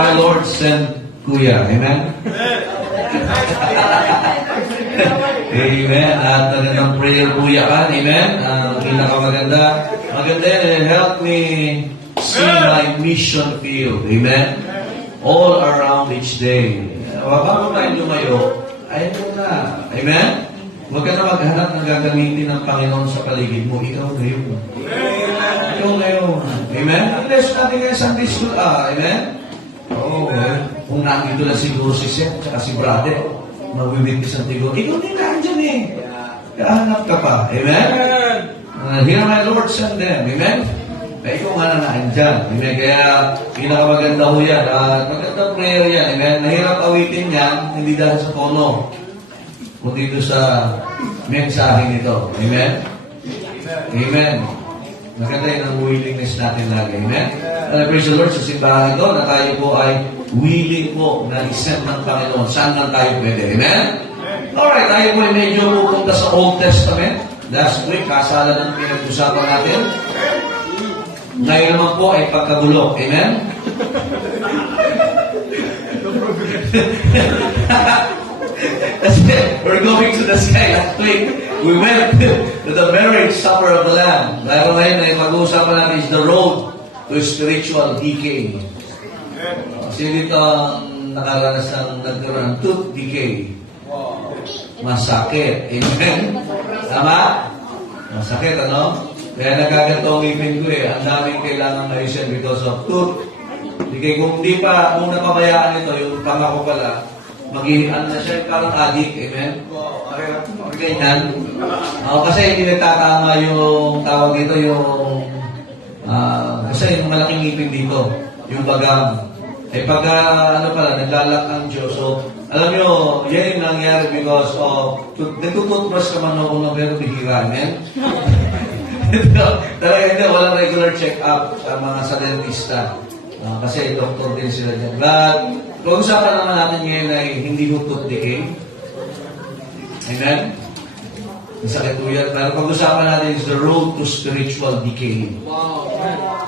my Lord, send Kuya. Amen? Amen. At ng prayer Kuya ka. Amen? Pinakamaganda. Maganda yun. Help me see my mission field. Amen? All around each day. Bago tayo lumayo, ayun na. Amen? Huwag ka na maghanap ng gagamitin ng Panginoon sa paligid mo. Ikaw ngayon. Ikaw ngayon. Amen? Unless natin kayo Sunday school. Amen? Oo. Kung nandito lang siguro si Seth at si Brother, mag-witness ang tigo. Ikaw din nandyan eh. Kahanap ka pa. Amen? Here my Lord, send them. Amen? Kaya ikaw nga na naandyan. Amen? Kaya pinakamaganda ho yan. Magandang prayer yan. Amen? Nahirap awitin yan, hindi dahil sa tono. Kung dito sa mensahe nito. Amen? Amen. Maganda yun ang willingness natin lagi. Amen? Praise the Lord sa simbahan ito na tayo po ay willing po na isend ng Panginoon. Saan lang tayo pwede? Amen? Alright, tayo po ay medyo pupunta sa Old Testament. Last week, kasala ng pinag-usapan natin. Ngayon naman po ay pagkagulo. Amen? Kasi we're going to the sky last week. We went to the marriage supper of the Lamb. Dahil ngayon ay mag-uusapan natin is the road to spiritual decay. Kasi dito nakaranas ng nagkaroon ng tooth decay. Masakit. Amen? Tama? Masakit, ano? Kaya nagkaganto ang ngipin ko eh. Ang daming kailangan ayusin because of tooth decay. Kung di pa, kung napabayaan ito, yung pangako pala, mag-iihan na siya, parang addict, amen? Ganyan. Kasi hindi nagtatama yung tawag dito, yung kasi yung malaking ngipin dito, yung bagam. Eh pagka, ano pala, naglalak ang Diyos. So, alam nyo, yan yung nangyari because of, nagtututbrush ka man noong pero bihira, amen? Talaga hindi, walang regular check-up sa mga sa dentista. Kasi doktor din sila dyan. But, pag-usapan naman natin ngayon ay hindi tooth decay. Amen? Masakit po yan. Pero pag-usapan natin is the road to spiritual decay.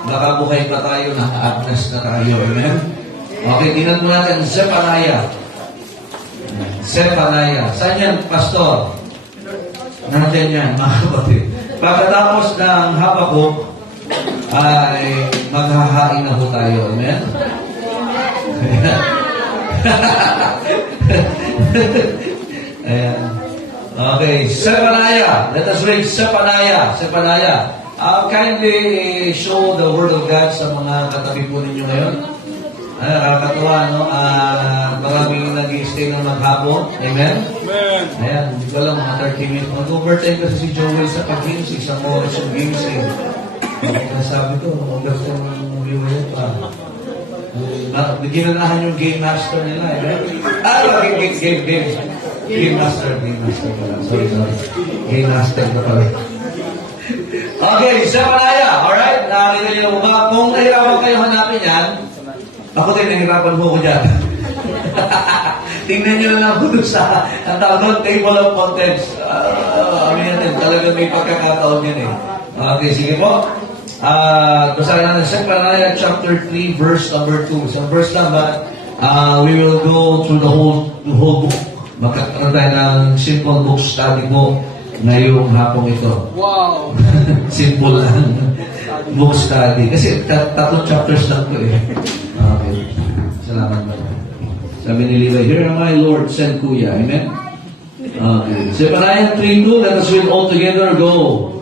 Baka buhay pa tayo, naka-agnas na tayo. Amen? Okay, tinan mo natin, Zephaniah. Zephaniah. Saan yan, Pastor? Nandiyan yan, mga kapatid. Pagkatapos ng Habakuk, ay maghahain na po tayo. Amen? Ayan. Okay, Zephaniah. Let us read Zephaniah. Zephaniah. Kindly show the Word of God sa mga katabi po ninyo ngayon. Nakakatuwa, no? Maraming nag-i-stay ng maghapon. Amen? Amen. Ayan, hindi ko lang mga 30 minutes. Mag-overtime kasi si Joel sa pag-gims. Isang oras yung ginsing. Sabi ko, mag-gusto ng viewer pa. Ginanahan yung game master nila. Game master pala. Sorry. Game master na pala. Okay, Zephaniah. Alright, nakakita niyo ba? Kung nahirapan kayo hanapin yan, ako din nahirapan po ko dyan. Tingnan nyo lang po sa ang tawag table of contents. Amin natin, talaga may pagkakataon yan eh. Okay, sige po. Basahin natin Zephaniah chapter 3 verse number 2. So verse lang ba? We will go through the whole book. Magkakaroon tayo ng simple book study po ngayong hapong ito. Wow! Simple lang. Book study. Kasi tatlong chapters lang po eh. Okay. Salamat po. Sabi ni Levi, here am I, Lord, send Kuya. Amen? Okay. Zephaniah 3:2, let us read all together. Go.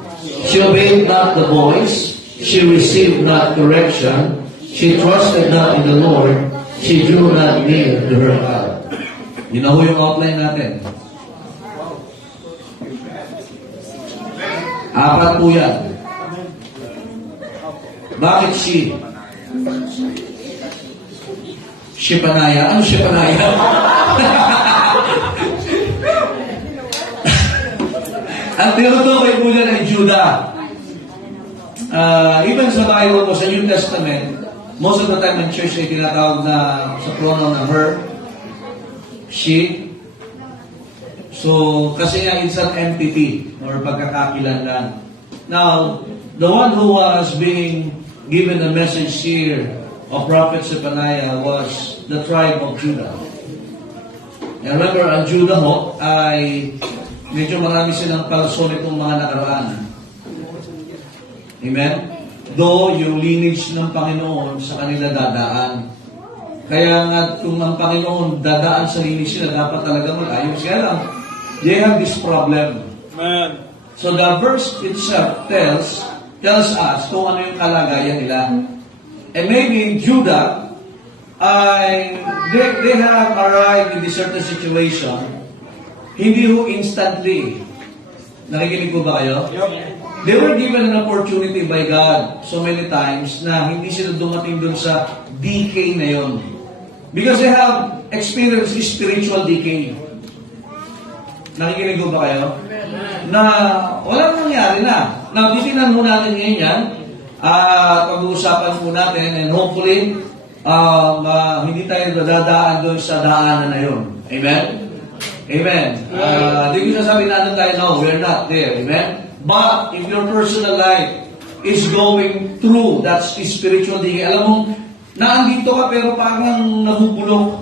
She obeyed not the voice. She received not correction. She trusted not in the Lord. She drew not near to her God. Yun na ho yung outline natin. Apat po yan. Bakit she? Zephaniah. Ano Zephaniah? Ang tinutukoy po dyan ay Judah. Even sa Bible po, sa New Testament, most of the time in church ay tinatawag na sa pronoun na her, she. So, kasi nga it's an entity or pagkakakilanlan. Now, the one who was being given a message here of Prophet Zephaniah was the tribe of Judah. And remember, ang Judah ho ay medyo marami silang palso nitong mga nakaraan. Amen? Though yung lineage ng Panginoon sa kanila dadaan. Kaya nga kung ang Panginoon dadaan sa lineage nila, dapat talaga mag-ayos. Kaya lang, they have this problem. Amen. So the verse itself tells us kung ano yung kalagayan nila. And maybe Judah, they have arrived in this certain situation, hindi ho instantly. Nakikinig ko ba kayo? They were given an opportunity by God so many times na hindi sila dumating dun sa decay na yon. Because they have experienced spiritual decay. Nakikinig ko ba kayo? Na walang nangyari na. Now, titignan mo natin ngayon yan. Pag-uusapan po natin and hopefully, hindi tayo dadaan doon sa daanan na yun. Amen? Amen. Di ko sasabihin natin tayo, no, we're not there. Amen? But, if your personal life is going through that spiritual decay, alam mo, naandito ka pero parang nabubulok.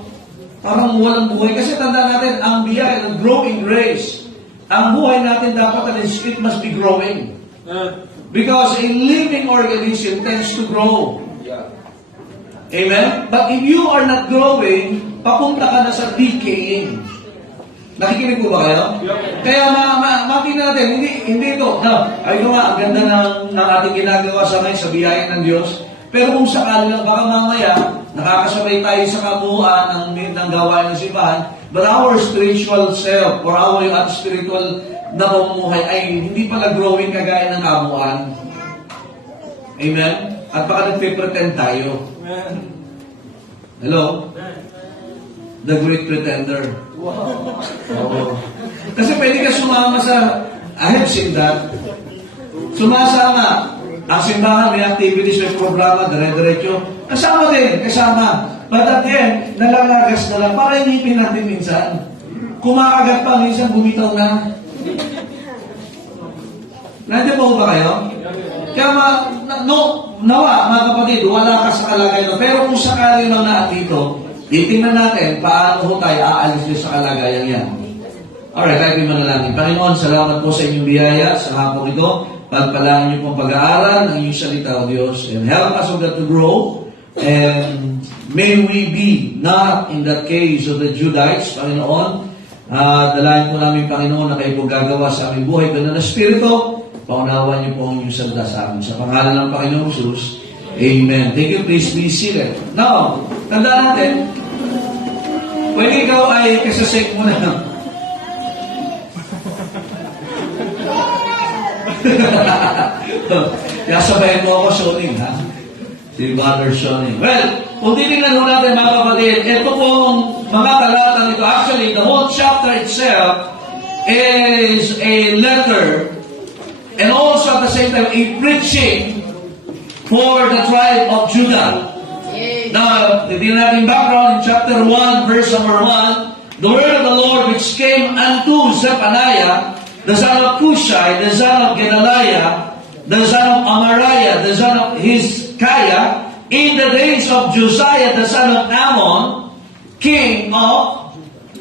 Parang walang buhay. Kasi tandaan natin, ang biyaya, ang growing grace, ang buhay natin dapat, it must be growing. Because a living organism tends to grow. Amen? But if you are not growing, papunta ka na sa decaying. Nakikinig ko ba kayo? Kaya makita natin, hindi ito. Ay ito nga, ang ganda ng ating ginagawa sa ngayon sa biyaya ng Diyos. Pero kung sakali lang, baka mamaya, nakakasabay tayo sa kabuuan ng gawain ng simbahan, but our spiritual self, or our spiritual na pamumuhay ay hindi pala growing kagaya ng kabuuan. Amen? At baka nagpe-pretend tayo. Hello? The great pretender. Wow. Oo. Kasi pwede ka sumama sa, I have seen that. Sumasama. Ang simbahan, may activities, may programa, dire-diretso. Kasama din, kasama. But at the end, nalalagas na lang. Para inipin natin minsan. Kumakagat pa, minsan bumitaw na. Nandiyan po ba kayo? Kaya nawa, mga kapatid, wala ka sa kalagayan. Pero kung sakali lang na dito, titingnan natin paano ho tayo aalis din sa kalagayan yan. Alright, tayo manalangin. Panginoon, salamat po sa inyong biyaya sa hapong ito. Pagpalaan niyo pong pag-aaral ng inyong salita, O Diyos, and help us, O God, to grow. And may we be not in that case of the Judites, Panginoon. Dalayan po namin, Panginoon, na kayo po gagawa sa aming buhay. Ganun na Espiritu, paunawan niyo po ang inyong salita sa amin. Sa pangalan ng Panginoong Jesus, Amen. Thank you. Please be seated. Now, tandaan natin, pwede ikaw ay kasasake mo na. Kaya sabayan mo ako, Shoning, ha? Si Brother Shoning. Well, kung titignan mo natin, mga kapatid, ito pong mga talatang ito, actually, the whole chapter itself is a letter and also at the same time a preaching for the tribe of Judah. Now, titignan natin background in chapter 1, verse number 1. The word of the Lord which came unto Zephaniah, the son of Cushai, the son of Gedaliah, the son of Amariah, the son of Hezekiah, in the days of Josiah, the son of Ammon, king of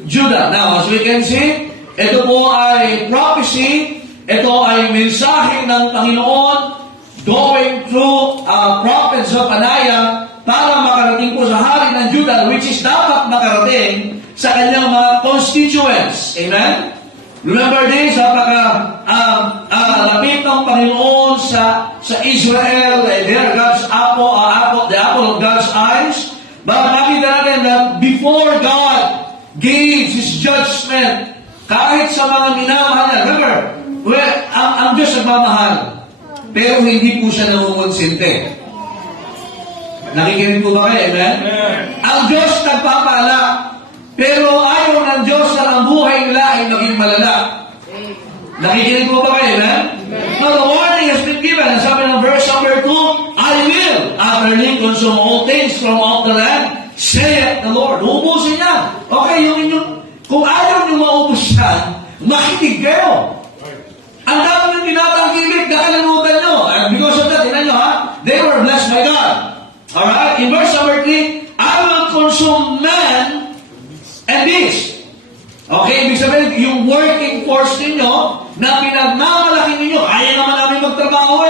Judah. Now, as we can see, ito po ay prophecy, ito ay mensahe ng Panginoon going through prophet Zephaniah para makarating po sa hari ng Judah, which is dapat makarating sa kanyang mga constituents. Amen? Remember this, lapit ng Panginoon sa Israel, they are God's apple, the apple of God's eyes. But makita natin that before God gives His judgment, kahit sa mga minamahal niya, remember, ang Diyos nagmamahal, pero hindi po siya namumonsinte. Nakikinig po ba kayo, amen? Ang Diyos nagpapala, pero ayaw ng Diyos na ang buhay nila ay maging malala. Nakikinig mo ba kayo, amen? Now, the warning has been given. Sabi ng verse number 2, I will utterly consume all things from off the land, saith the Lord. Uubusin niya. Okay, kung ayaw niyo maubos yan, makinig kayo. Ang dami ng tinatangkilik, nakalimutan nyo. And because of that, tinan nyo ha, they were blessed by God. Alright? In verse number 3, I will consume man and beast. Okay, ibig sabihin, yung working force ninyo na pinagmamalaki ninyo, kaya naman namin magtrabaho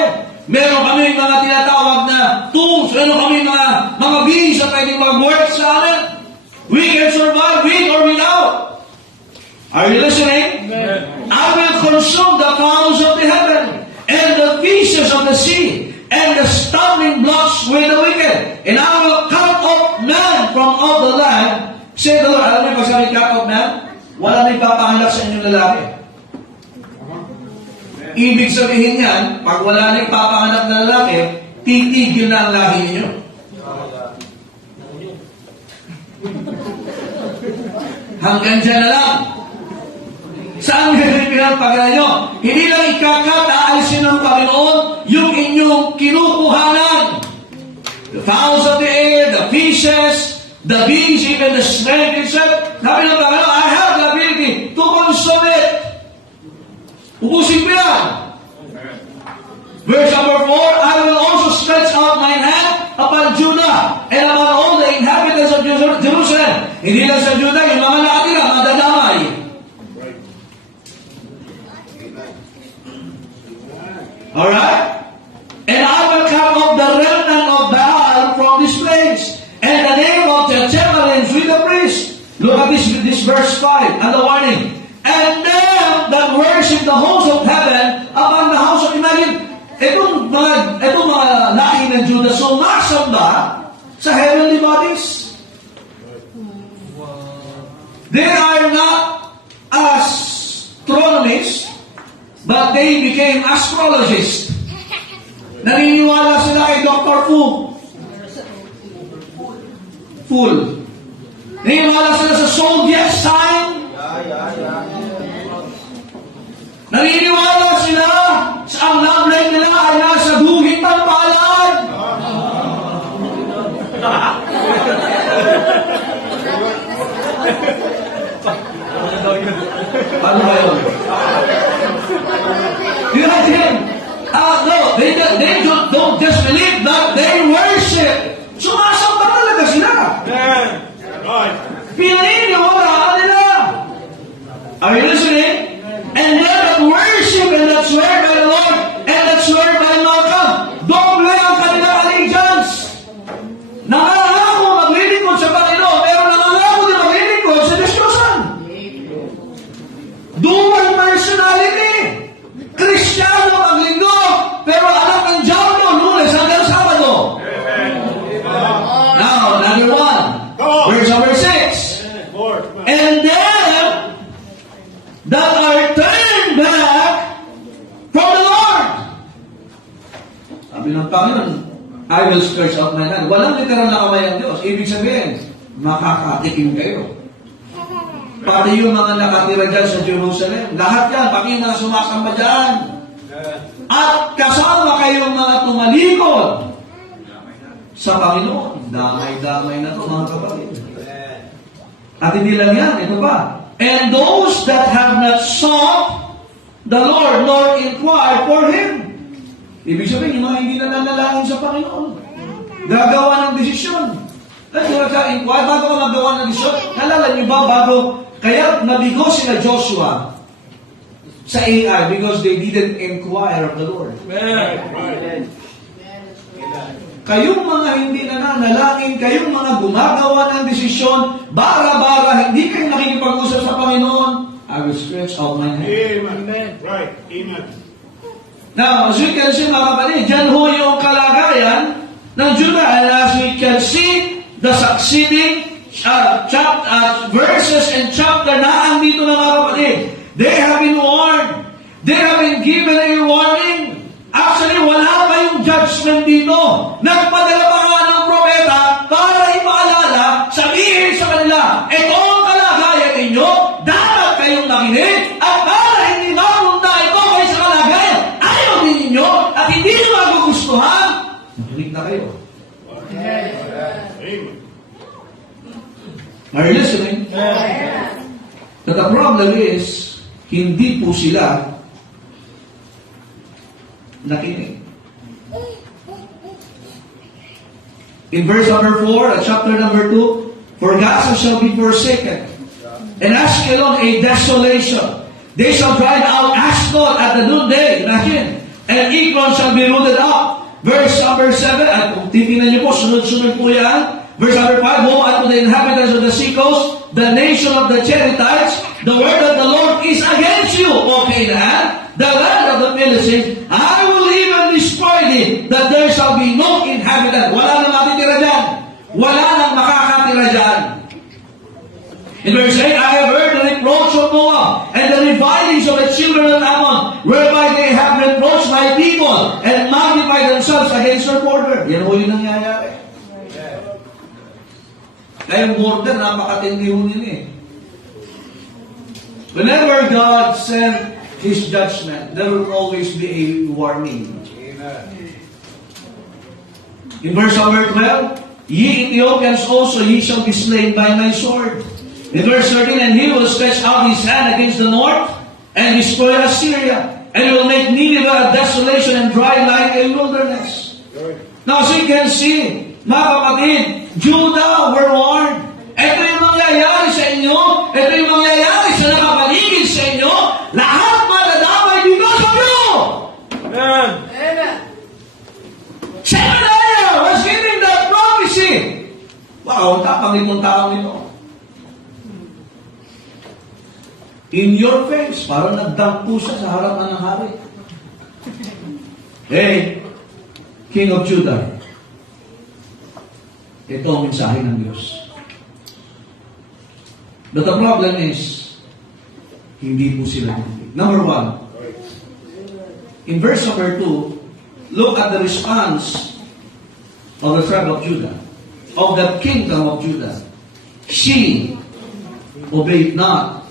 Meron kami mga tinatawag na tools, meron kami mga beings na pwedeng mag-work sa amin. We can survive with or without. Are you listening? Amen. I will consume the fowls of the heaven and the fishes of the sea and the stumbling blocks with the wicked. And I will cut off man from off the land. Say the Lord, alam niyo pag sabi cut off man? Wala na ipapangalak sa inyong lalaki. Ibig sabihin yan, pag wala na ipapangalak na lalaki, titigil na ang lahi ninyo. Hanggang dyan na lang. Saan gagawin pinagpagana nyo? Hindi lang ikakat, aalisin ng Panginoon yung inyong kinukuhanan. The fowls of the air, the fishes, the bees, even the snake itself. Sabi ng Panginoon, I have the ability to consume it. Ubusin ko yan. Verse number 4, I will also stretch out my hand upon Judah and upon all the inhabitants of Jerusalem. Hindi lang sa Judah, yung mga nakatira, madadamay. Alright? And I will cut off the remnant of Baal from this place, and the name of the Chemalins with the priest. Look at this verse 5, and the warning. And them that worship the host of heaven upon the house of, imagine, itong mga lahi ng Judah, sumasamba sa heavenly bodies. They are not astronomists, but they became astrologists. Naniniwala sila kay Dr. Fool. Naniniwala sila sa zodiac sign. Naniniwala sila sa ang love life nila ay nasa duhit ng palad. Ano ba yun? You know him? No, they don't just believe that, they worship. Sumasamba talaga sila. Pininiwala nila. Are you listening? And they that worship and that swear by the Lord and that swear by Malcolm, doble ang kanilang allegiance. Nangangako maglilingkod sa Panginoon, pero nangangako din maglilingkod sa Diyosan. Dual personality. Kristiyano maglinggo, pero anak ng Diablo, Lunes hanggang Sabado. Now, number 1, verse number 6. And then that are turned back from the Lord. Sabi ng Panginoon, I will stretch out my hand. Walang literal na kamay ang Diyos. Ibig sabihin, makakatikim kayo. Pati yung mga nakatira dyan sa Jerusalem. Lahat yan, pati yung mga sumasamba dyan. At kasama kayong mga tumalikod sa Panginoon. Damay-damay na ito, mga kapatid. At hindi lang yan, ito ba? And those that have not sought the Lord, nor inquired for Him. Ibig sabihin, yung mga hindi na nanalangin sa Panginoon. Gagawa ng desisyon. Kasi ka-inquire, bago ka magawa ng desisyon, nalala niyo ba, kaya nabigo sila Joshua sa AI because they didn't inquire of the Lord. Kayong mga hindi nananalangin, kayong mga gumagawa ng desisyon, bara-bara, hindi kayo nakikipag-usap sa Panginoon, I will stretch out my hand. Amen. Right. Amen. Now, as we can see, mga kapatid, dyan ho yung kalagayan ng Judah. And as we can see, the succeeding verses and chapter na andito na mga kapatid. They have been warned. They have been given a warning. Actually, wala pa yung judgment dito. Nagpadala pa nga ng propeta para ipaalala, sabihin sa kanila, ito ang kalagayan ninyo, dapat kayong nakinig, at para hindi mapunta ito kayo sa kalagayan, ayaw din ninyo, at hindi nyo magugustuhan, makinig na kayo. Amen. Are you listening? But the problem is, hindi po sila nakinig. In verse number 4, chapter number 2, for Gaza shall be forsaken, and Ashkelon a desolation. They shall drive out Ashdod at the noonday, imagine, and Ekron shall be rooted up. Verse number 7, at kung titingnan niyo po, sunod-sunod po yan. Verse number 5, woe unto the inhabitants of the seacoast, the nation of the Cherethites, the word of the Lord is against you, O Canaan, the land of the Philistines. I will even destroy thee, that there shall be no inhabitant. Wala nang matitira dyan. Wala nang makakatira dyan. In verse 8, I have heard the reproach of Moab, and the revilings of the children of Ammon, whereby they have reproached my people, and magnified themselves against their border. Yan ho yung nangyayari. Kaya yung border, napakatindi ho nila eh. Whenever God sent His judgment, there will always be a warning. In verse number 12, ye Ethiopians also, ye shall be slain by my sword. In verse 13, and he will stretch out his hand against the north and destroy Assyria, and he will make Nineveh a desolation and dry like a wilderness. Now, so you can see, mga kapatid, Judah were warned. Ito yung mangyayari sa inyo, ito yung mangyayari sa nakapaligid sa inyo, lahat madadamay because of you! Amen. Shemaiah was giving that prophecy. Wow, ang tapang itong taong ito. In your face, parang nagdampo siya sa harapan ng hari. Hey, King of Judah, ito ang mensahe ng Diyos. But the problem is, hindi po sila nakikinig. Number 1, in verse number 2, look at the response of the tribe of Judah, of the kingdom of Judah. She obeyed not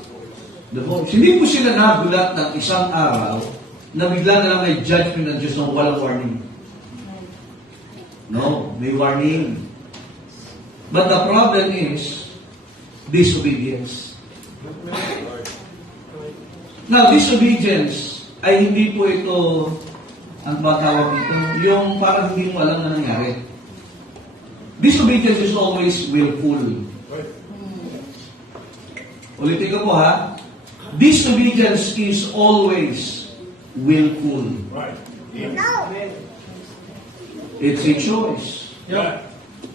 the voice. Hindi po sila nagulat ng isang araw na bigla na lang may judgment ng Diyos na walang warning. No, may warning. But the problem is disobedience. Now, disobedience ay hindi po ito ang matawag dito, yung parang hindi mo alam na nangyari. Disobedience is always willful. Ulitin ko po ha. Disobedience is always willful. It's a choice.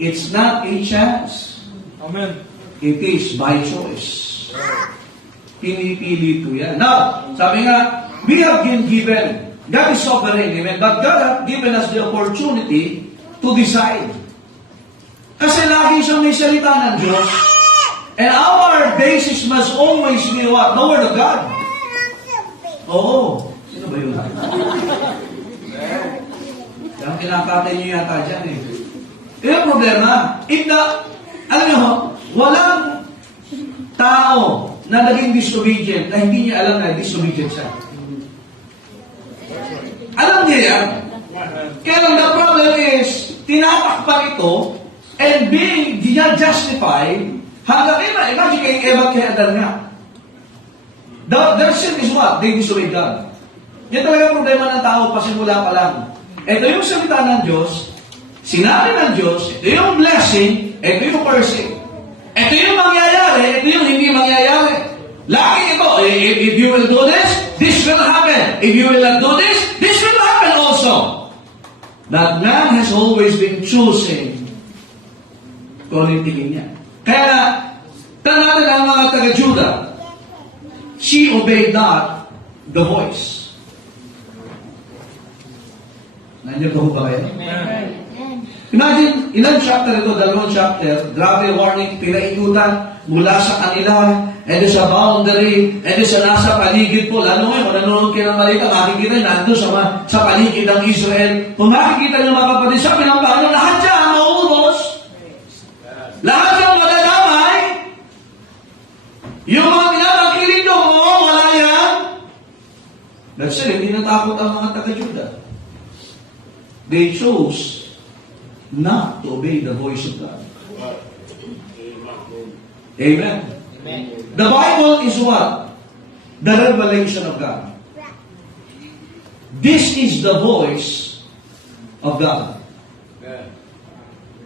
It's not a chance. Amen. It is by choice. Pinipili po yan. Now, sabi nga, we have been given, God is sovereign, amen, but God has given us the opportunity to decide. Kasi lagi siyang may salita ng Diyos. And our basis must always be what? The Word of God. Oo. Sino ba yun? Yung kinakatay niyo yata dyan eh. Yung problema, alam niyo, walang tao na naging disobedient na hindi niya alam na disobedient siya. Alam niya yan. Kaya lang the problem is, tinatakpan ito and being justified hanggang imagine kay Eva kay Adan nga. Their sin is what? They disobeyed God. Yan talaga problema ng tao pasimula pa lang. Ito yung salita ng Diyos, sinabi ng Diyos, ito yung blessing, ito yung cursing. Ito yung mangyayari, ito yung hindi mangyayari. Lagi ito, if you will do this will happen. If you will not do this will happen also. That man has always been choosing kung anong tingin niya. Kaya, natin ang mga taga-Judah, she obeyed not the voice. Nandiyan ba kayo? Imagine, ilang chapter ito, 2 chapter, grabe warning, pinaikutan mula sa kanila, and sa boundary, and sa nasa paligid po, lalo ngayon, kung nanonood kayo ng malita, makikita nyo, nandun sa paligid ng Israel. Kung makikita nyo mga kapatid, sa pinampano, lahat dyan, mauubos. Lahat yung madadamay. Yung mga pinapangkilig nyo, wala yan. That's it, hindi natakot ang mga taga-Judah. They chose not to obey the voice of God. Amen. The Bible is what? The revelation of God. This is the voice of God.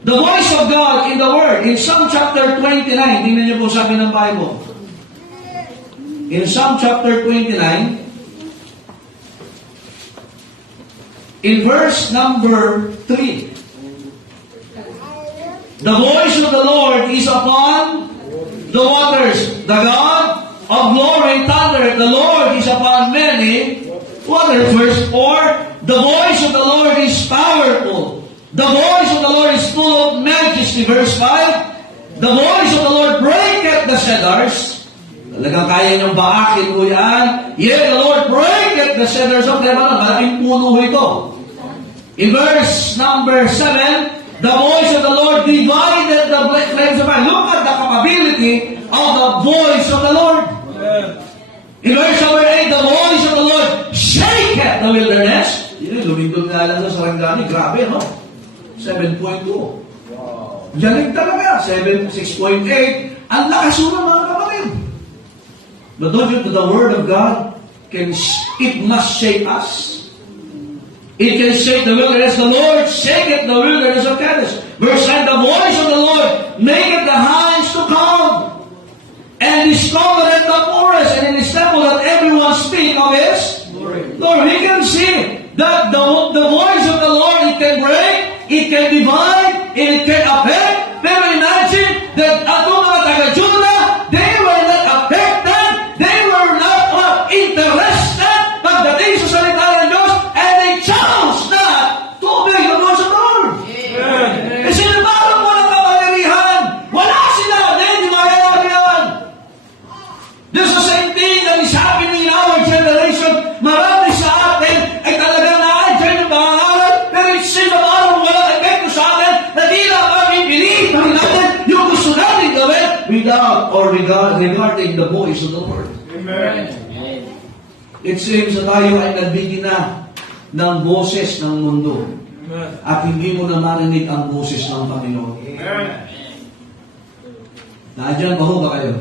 The voice of God in the Word. In Psalm chapter 29, tingnan niyo po sabi ng Bible. In Psalm chapter 29, in verse number 3, the voice of the Lord is upon the waters. The God of glory thundereth. The Lord is upon many waters. Verse 4, the voice of the Lord is powerful. The voice of the Lord is full of majesty. Verse 5, the voice of the Lord breaketh the cedars. Talagang kaya niyong baakin po yan. Yea, the Lord breaketh the cedars of Lebanon. Malaking puno ito. In verse number 7, the voice of the Lord divided the flames of fire. Look at the capability of the voice of the Lord. In verse number 8, the voice of the Lord shaketh the wilderness. Yun, lumindol nga lang sa Sarangani. Grabe, no? 7.2. Galing talaga. 6.8. Ang lakas mo mga kapatid. But don't you know the Word of God it must shake us. It can shake the wilderness. The Lord shaketh the wilderness of Kadesh. Verse 9, the voice of the Lord maketh the hinds to come, and discovereth the forest, and in his temple that everyone speak of his glory. Lord, we can see that the voice of the Lord, it can break, it can divide, it can affect. Pero imagine that atong mga taga-Judah, they were not affected, they were not interested pagdating sa salita ng Diyos, and they chose not to obey the voice of the Lord. Eh sino parang walang kapangyarihan? Wala sila, hindi mayayari yan. This is the same thing that is happening in our generation. Marami sa atin ay talagang na-enjoy ng pangalan, pero sino parang walang epekto sa atin na di na kami pinipili natin yung gusto natin gawin without or regarding the voice of the Lord. Amen. It seems na tayo ay nagbigin na ng boses ng mundo at hindi mo na marinig ang boses ng Panginoon. Nandiyan ba ho ba kayo?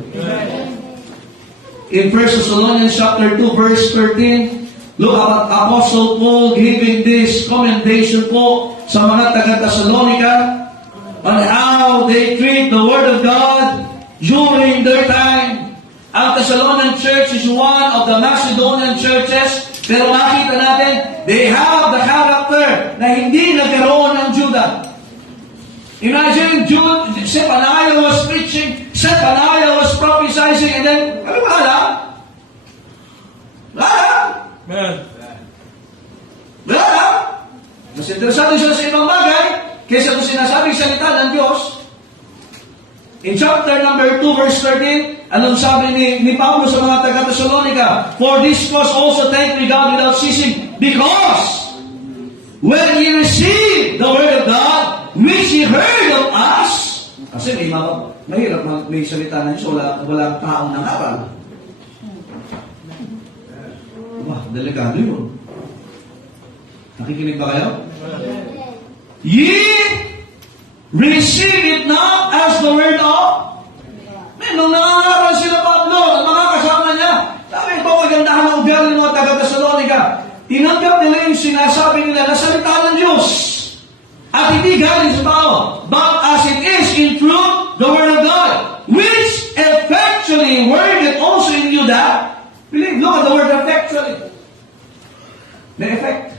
In 1 Thessalonians chapter 2 verse 13, look at Apostle Paul giving this commendation po sa mga taga-Thessalonica on how they treat the Word of God during their time. Ang Thessalonian church is one of the Macedonian churches, pero makita natin, they have the character na hindi nagkaroon ng Judah. Imagine, Zephaniah was preaching, Zephaniah was prophesying, and then, ano ba lang? Wala. Wala. Mas interesado siya sa ibang bagay, kaysa kung sinasabing salita ng Diyos. In chapter number 2, verse 13, anong sabi ni Pablo sa mga taga-Thessalonica? For this cause also thank we God without ceasing, because when ye received the word of God, which ye heard of us, kasi mahirap may salita na yun, so walang taong nangaral. Wah, delikado yun. Nakikinig ba kayo? Ye receive it not as the word of. Nung nangangaral sila Pablo at mga kasama niya, sabi ko, magandahan ang ugali ng mga taga-Thessalonica. Tinanggap nila yung sinasabi nila na salita ng Diyos. At hindi galing sa tao. But as it is in truth, the word of God, which effectually worketh also in you that believe. Look at the word effectually. May effect.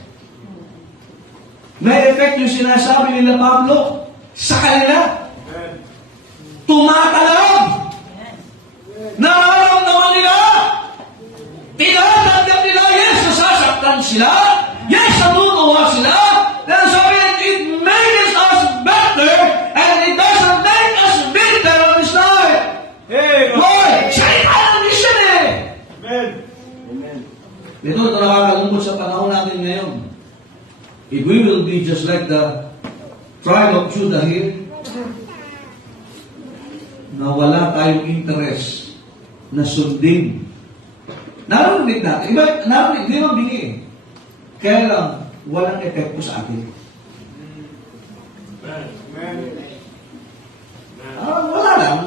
May effect yung sinasabi nila Pablo sa kanila. Tumatalab. Nararamdaman nila. Tinatanggap nila, yes, nasasaktan sila. Yes, natutuwa sila. Pero sabi, it makes us better and it doesn't make us bitter on this life. Why? Salita ng mission eh. Amen. Ito nakakalungkot sa panahon natin ngayon. If we will be just like the tribe of Judah here, na wala tayong interest na sundin. Narinig natin. Iba, narinig, di ba bingi eh. Kaya lang, walang epekto sa atin. Wala lang.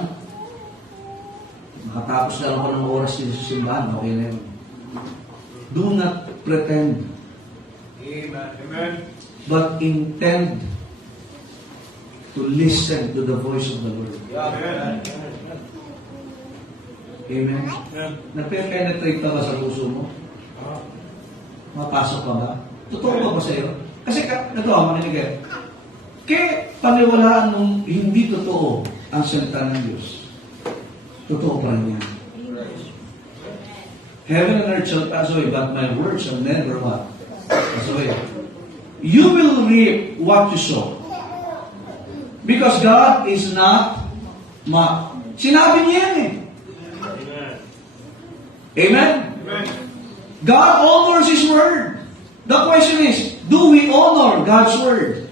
Makatapos lang ako ng oras din sa simbahan, okay na yun. Do not pretend. Amen. But intend to listen to the voice of the Lord. Amen. Amen? Nagpe-penetrate ka ba sa puso mo? Mapasok ka ba? Totoo ba ba sa'yo? Kasi ito, makinig kayo. Kaya paniwalaan mong hindi totoo ang salita ng Diyos. Totoo pa rin yan. Heaven and earth shall pass away, but my words shall never what? Pass away. You will reap what you sow. Because God is not mocked. Sinabi niya yan eh. Amen? Amen. God honors His word. The question is, do we honor God's word?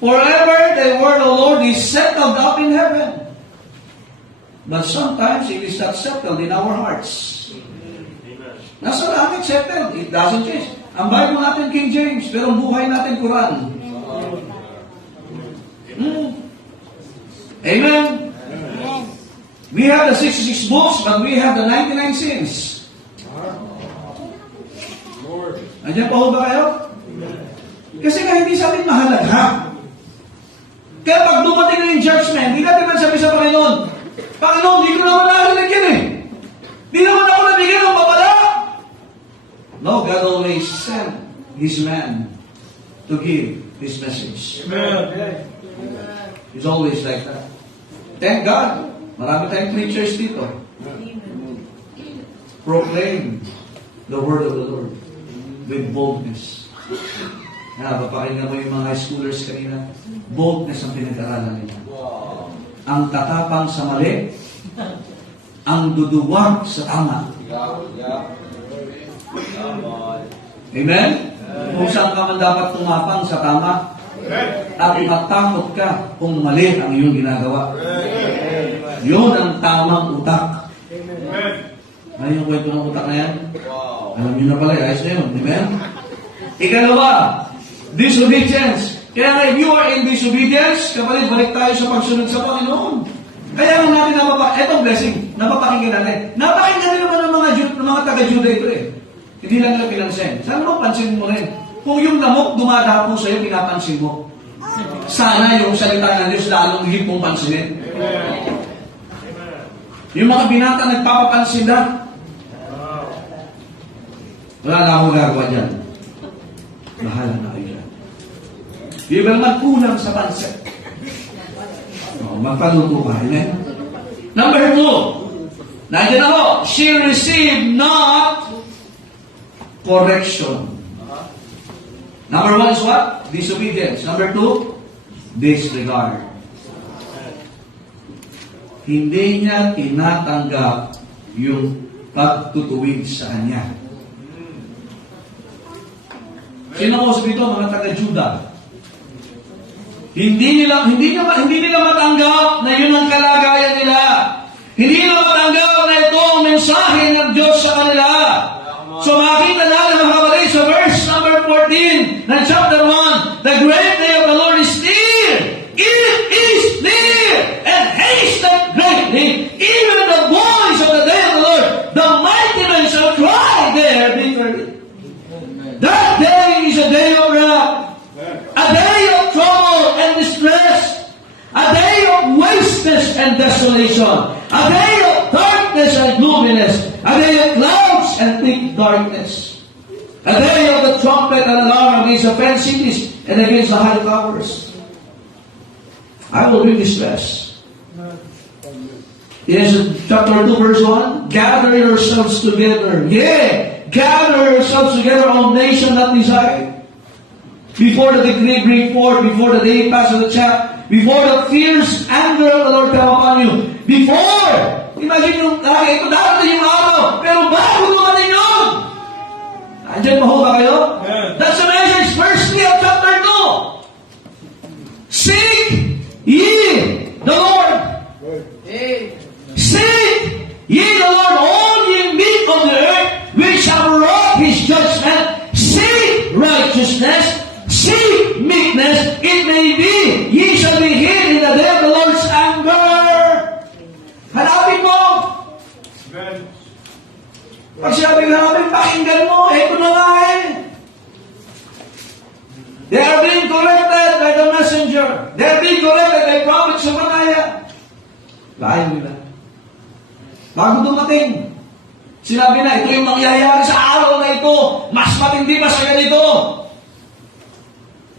Forever the word of the Lord is settled up in heaven. But sometimes it is not settled in our hearts. Nasa langit settled. It doesn't change. Ang Bible natin King James, pero ang buhay natin Quran. Amen? We have the 66 books, but we have the 99 sins. Andiyan pa ho ba kayo? Kasi nga hindi sa atin mahalaga. Kaya pag dumating na yung judgment, hindi natin man sabi sa Panginoon, Panginoon, hindi ko naman narinig yan eh. Hindi naman ako nabigyan ng babala. No, God always sent His man to give His message. Amen. He's always like that. Thank God. Marami tayong preachers dito. Proclaim the word of the Lord with boldness. Papakinggan mo yung mga high schoolers kanina. Boldness ang pinag-aralan nila. Ang tatapang sa mali, ang duduwag sa tama. Amen? Kung saan ka man dapat tumapang sa tama, at matakot ka kung mali ang iyong ginagawa. Yun ang tamang utak. Ano yung kwento ng utak na yan? Alam niyo na pala, ayos na yun. Amen? Ikalawa, disobedience. Kaya nga, if you are in disobedience, kapatid, balik tayo sa pagsunod sa Panginoon. Kaya nga natin etong blessing, napapakinggan natin. Napakinggan din naman ng mga taga-Juda ito eh. Hindi lang nila pinansin. Sana mo, pansin mo rin. Kung yung lamok dumadapo sa'yo, pinapansin mo. Sana yung salita ng Diyos lalong higit mong pansinin. Yung mga binata nagpapapansin na. Wala na akong gagawa dyan. Bahala na kayo dyan. Di ba naman kulang sa pansin? Magpaluto ka. Amen? Number 2. Nandiyan ako. She received not correction. Number 1 is what? Disobedience. Number 2, disregard. Hindi niya tinatanggap yung pagtutuwid sa kanya. Sino ko sabi ito? Mga taga-Juda. Hindi nila matanggap na yun ang kalagayan nila. Hindi nila matanggap na ito ang mensahe ng Diyos sa kanila. So makita natin mga kapatid sa verse number 14 ng chapter 1, the great day of the Lord is near. It is near and hasten greatly. Even the voice of the day of the Lord, the mighty men shall cry there bitterly. That day is a day of wrath, a day of trouble and distress, a day of wasteness and desolation, a day of darkness and gloominess, a day of clouds and thick darkness, a day of the trumpet and alarm against the fenced cities and against the high towers. I will read this verse. Yes, chapter 2, verse 1. Gather yourselves together. Yeah, gather yourselves together, all nations that desire. Before the decree bring forth, before the day pass of the chaff, before the fierce anger of the Lord come upon you. Before! Imagine yung, ito darating yung araw, pero bago dumating yun! Andiyan pa ho ba kayo? Yeah. That's the message, verse 3 of chapter 2. Seek ye the Lord. Seek ye the Lord, all ye meek of the earth, which have wrought His judgment. Seek righteousness, seek meekness. It may be, ye shall be hid in the day of the Lord's anger. Hanapin mo. Pag sinabi hanapin, pakinggan mo. Ito na nga eh. They are being corrected by messenger. They're being corrected by Prophet Zephaniah. Layo nila. Bago dumating, sinabi na, ito yung mangyayari sa araw na ito. Mas matindi pa sa ganito.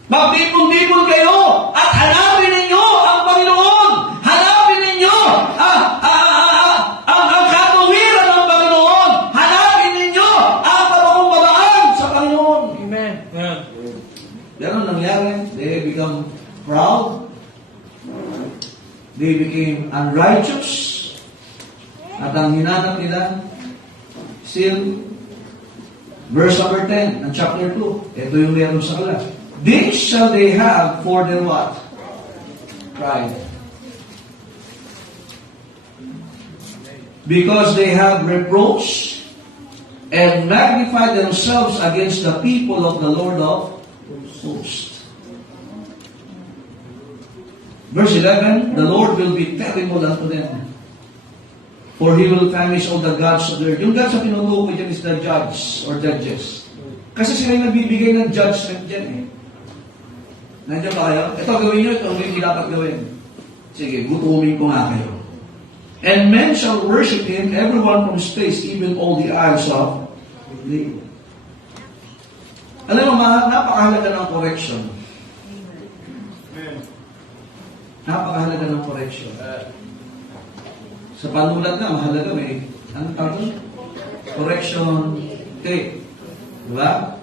Magtipon-tipon kayo at hanapin ninyo ang Panginoon. Hanapin ninyo ang katuwiran ng Panginoon. Hanapin ninyo ang kapakumbabaan sa Panginoon. Amen. Ganun nangyari. They become proud. They became unrighteous. At ang hinanap nila, still, verse number 10 ng chapter 2. Ito yung meron sa kanila. This shall they have for their what? Pride. Because they have reproached and magnified themselves against the people of the Lord of hosts. Verse 11, the Lord will be terrible unto them. For He will famish all the gods of the earth. Yung gods sa pinutukoy dyan is the judge or judges. Kasi sila yung nagbibigay ng judgment dyan eh. Nandiyan ba kayo? Ito gawin nyo, ito hindi dapat gawin. Sige, gutumin ko nga kayo. And men shall worship Him, everyone from space, even all the isles of the. Alam mo, napakahalaga ng correction. Napakahalaga ng correction. Sa panulat na, mahalaga may, ano tawag? Correction tape. Diba?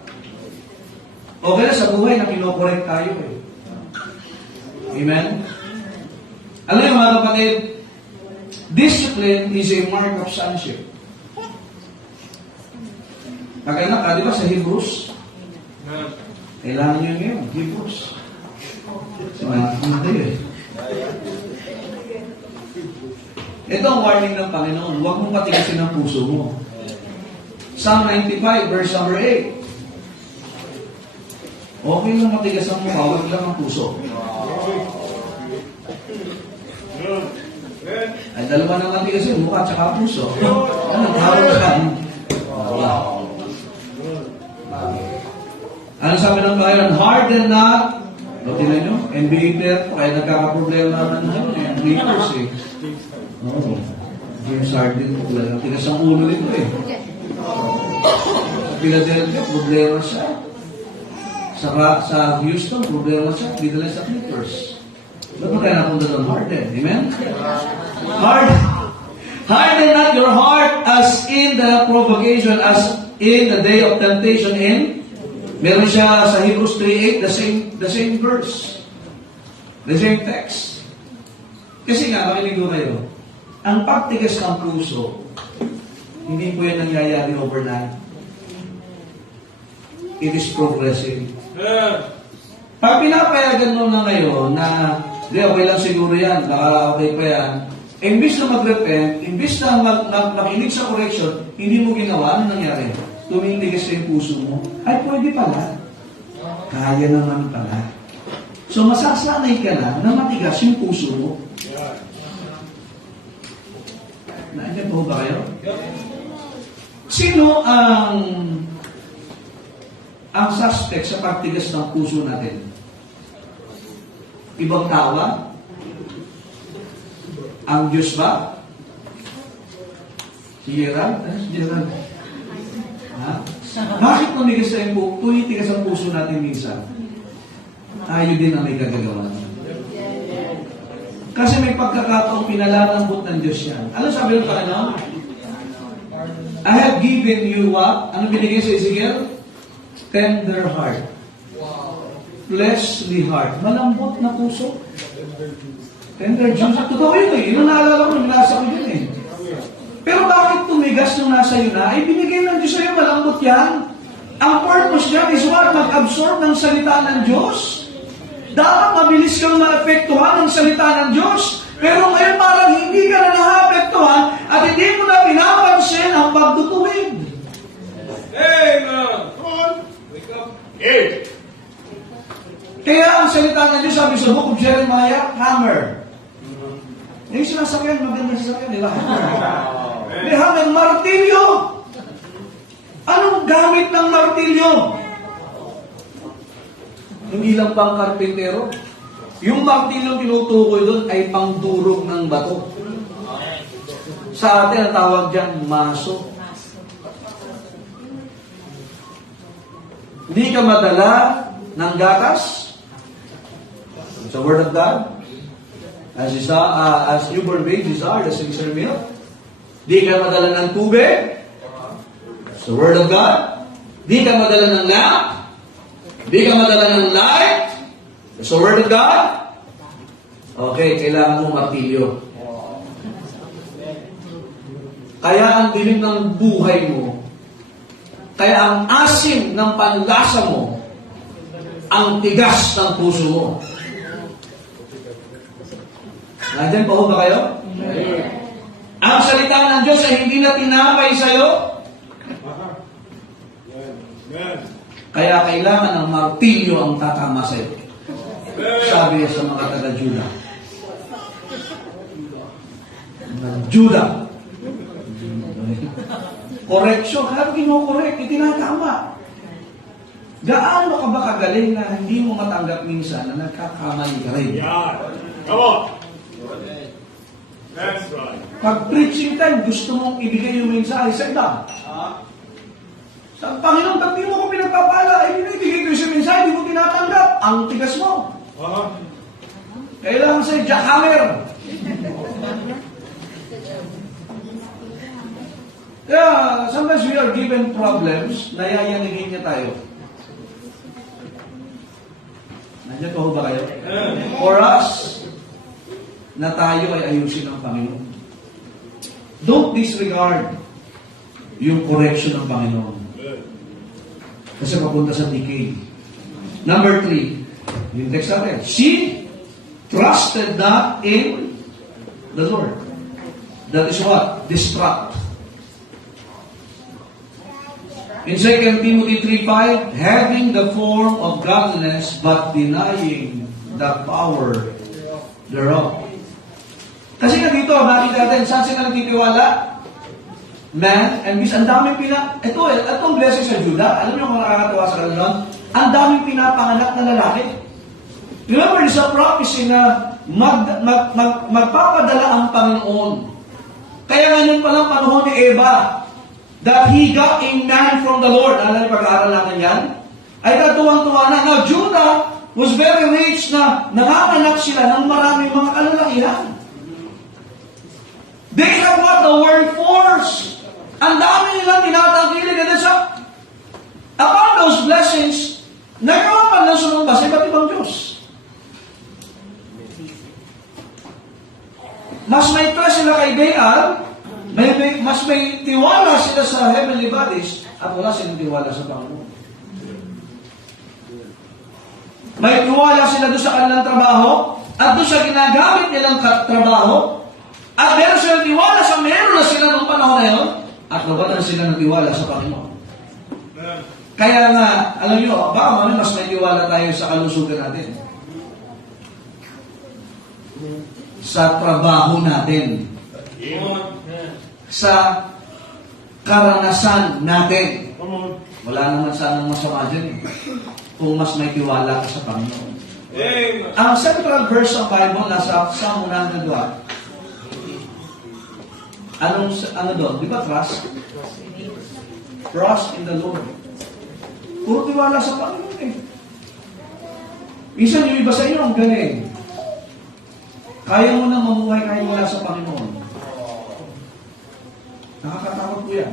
Okay na sa buhay na kinokorek tayo eh. Amen? Alam niyo mga kapatid, discipline is a mark of sonship. Pag-anak ka, di ba sa Hebrews? Kailangan nyo ngayon, Hebrews. Ano eh? Ito ang warning ng Panginoon. Huwag mong patigasin ang puso mo. Psalm 95, verse number 8. Okay lang matigas ang mukha, huwag lang ang puso. Ay, dalawa na matigas yung mukha at saka puso. Ano, tawag ka? Ano sabi ng Panginoon? Harden not. O, tinan nyo? NBA kaya nagkakaproblema naman ng Lakers eh. Oo. James Harden, tigas ang ulo nito eh. Sa Philadelphia, problema siya. Sa Houston, problema siya. Dito lang sa Clippers. Ba't mo kaya napunta doon? Harden. Amen? Harden not your heart as in the provocation, as in the day of temptation in. Meron siya sa Hebrews 3:8, the same verse. The same text. Kasi nga, makinig ko kayo. Ang pagtigas ng puso, hindi po yan nangyayari overnight. It is progressive. Pag pinapayagan mo na ngayon na di okay lang siguro yan, baka okay pa yan, imbis na mag-repent, imbis na makinig sa correction, hindi mo ginawa, ano nangyari? Tumindigas sa yung puso mo, ay pwede pala. Kaya naman pala. So masasanay ka na na matigas yung puso mo. Nandiyan po ba kayo? Sino ang suspect sa pagtigas ng puso natin? Ibang tao ba? Ang Diyos ba? Si Gerald? Si Gerald? Ha? Bakit tumigas na yung tumitigas ang puso natin minsan? Tayo din ang may kagagawa natin. Kasi may pagkakataong pinalalambot ng Diyos yan. Ano sabi ng Panginoon? I have given you what? Ano binigay sa Ezekiel? Tender heart. Fleshly heart. Malambot na puso. Tender juice. Totoo yun eh. Yun ang naalala ko, nilasa ko yun eh. Pero bakit tumigas yung nasa iyo na? Ay, binigay ng Diyos sa'yo, malambot yan. Ang purpose niya is what? Mag-absorb ng salita ng Diyos. Dapat mabilis kang maapektuhan ng salita ng Diyos. Pero ngayon parang hindi ka na naapektuhan at hindi mo na pinapansin ang pagtutuwid. Amen. Wake up. Kaya ang salita ng Diyos, sabi sa book of Jeremiah, hammer. Yung sinasakyan, maganda sasakyan nila, hammer. May hammer, martilyo. Anong gamit ng martilyo? Hindi lang pang karpintero. Yung martilyong tinutukoy doon ay pangdurog ng bato. Sa atin, ang tawag dyan, maso. Hindi ka madala ng gatas sa Word of God. As newborn babies are, the sincere milk. Di ka madala ng tubig sa Word of God. Di ka madala ng lamp. Di ka madala ng light sa Word of God. Okay, kailangan mo martilyo. Kaya ang dilim ng buhay mo, kaya ang asim ng panlasa mo, ang tigas ng puso mo. Nandiyan pa ho ba kayo? Ang salita ng Diyos ay hindi na tinapay sa'yo. Kaya kailangan ng martilyo ang tatama sa'yo. Sabi sa mga taga-Juda. Juda. Correction. Ano kino-correct? Itinatama. Gaano ka ba kagaling na hindi mo matanggap minsan na nagkakamali ka rin? Come on. That's right. Pag preaching time, gusto mong ibigay yung mensahe sa iba. Sa Panginoon, pag di mo ko pinagpapala, ay binibigay ko yung mensahe, di mo tinatanggap. Ang tigas mo. Kailangan sa'yo, jackhammer. Kaya, sometimes we are given problems, nayayanigin niya tayo. Nandiyan pa ho ba kayo? For us, na tayo ay ayusin ng Panginoon. Don't disregard yung correction ng Panginoon. Kasi mapunta sa decay. Number 3, yung text natin, she trusted not in the Lord. That is what? Distract. In 2 Timothy 3:5, having the form of godliness but denying the power thereof. Kasi nga dito, makita natin, saan sila nagtitiwala? Man and beast. Ang daming itong blessing sa Juda, alam niyo kung nakakatawa sa kanila, ang daming pinapanganak na lalaki. Remember, there's a prophecy na magpapadala ang Panginoon. Kaya ngayon palang panahon ni Eva, that he got a man from the Lord. Alam niyo pag-aaral natin yan? Ay katuwang-tuwa na. Now, Judah was very rich na nanganganak sila ng maraming mga kalalakihan. They have what the word force. Ang dami nilang tinatangkilig na sa upon those blessings, nagawa pa ng sumamba sa iba't ibang Diyos. Mas may trust sila kay Baal, mas may tiwala sila sa heavenly bodies, at wala silang tiwala sa Panginoon. May tiwala sila doon sa kanilang trabaho, at doon sa ginagamit nilang trabaho, at meron silang tiwala sa meron na sila noong panahon na yun, at nawalan sila ng tiwala sa Panginoon. Kaya nga, alam nyo, baka mamaya mas may tiwala tayo sa kalusugan natin. Sa trabaho natin. Sa karanasan natin. Wala naman sanang masama dyan kung mas may tiwala ka sa Panginoon. Ang central verse ng Bible nasa Psalm 102. Ano doon? Di ba trust? Trust in the Lord. Puro tiwala sa Panginoon eh. Minsan yung iba sa inyo ang galing. Kaya mo nang mamuhay kahit wala sa Panginoon. Nakakatakot po yan.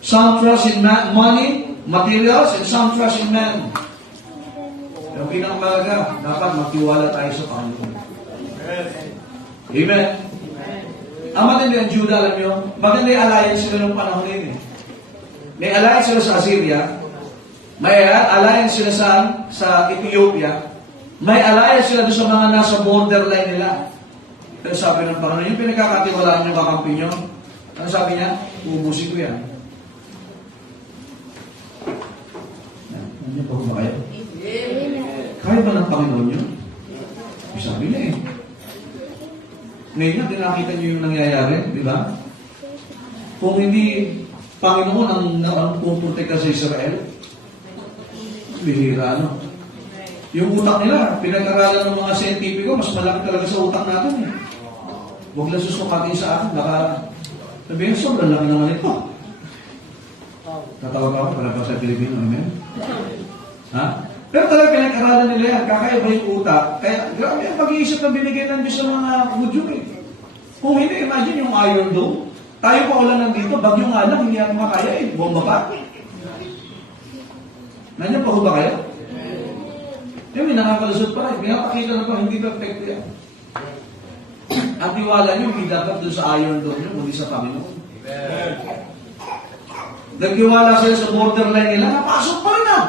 Some trust in money, materials, and some trust in man. Yung pinakamalaga, dapat magtiwala tayo sa Panginoon. Amen. Ang matindi ang Judah, alam nyo, maganda yung alliance sila ng panahon yun eh. May alliance sila sa Assyria, may alliance sila sa Ethiopia, may alliance sila doon sa mga nasa borderline nila. Pero sabi ng Panginoon, yung pinagkakatiwalaan yung kakampi nyo, ano sabi niya? Ubusin ko yan. Ano po ba kayo? Kaya ba ng Panginoon yun? Sabi niya eh. Ngayon, nakita niyo yung nangyayari, di ba? Kung hindi Panginoon ang pupunta sa Israel, bihira, ano? Yung utak nila, pinag-aralan ng mga scientifico, mas malaki talaga sa utak natin eh. Huwag lang susukatin sa akin, baka sabihin, sobrang laki naman ito. Tatawa pa ako para pa sa Pilipino, amen? Ha? Pero talaga pinag-aralan nila yan, kakaiba yung utak. Kaya grabe ang pag-iisip na binigay ng Diyos sa mga Hudyo eh. Kung hindi, imagine yung Iron Dome. Tayo pa wala nandito, bagyo nga lang, hindi natin makaya eh. Bomba pa. Nandiyan pa ho ba kayo? Yung nakakalusot pa rin. Pinapakita na pa, hindi perfecto yan. Ang tiwala nyo, hindi dapat doon sa Iron Dome nyo, kundi sa Panginoon. Nagtiwala sila sa borderline nila, napasok pa rin na.